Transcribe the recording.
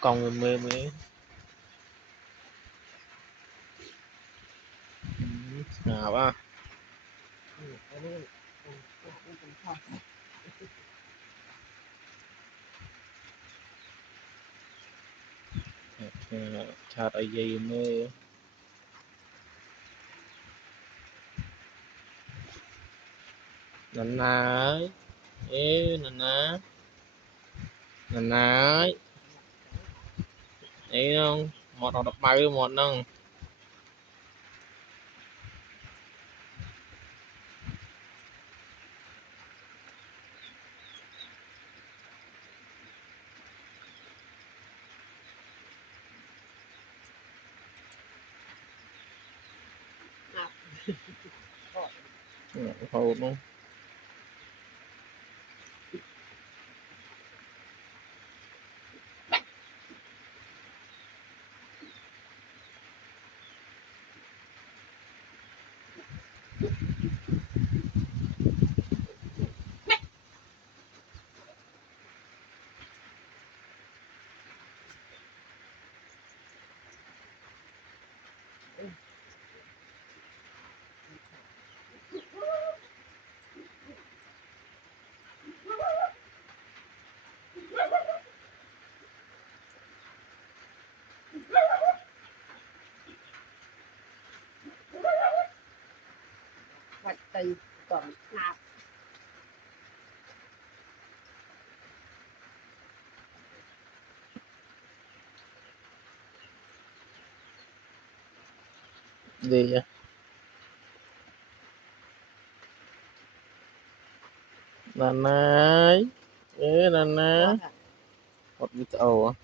Còn mê nào á chặt ở dây mê nè ấy ê nè ấy thấy không một nó đập bay một nâng hồn không hoạch tây còn nạp gì vậy nè ấy ê nè một video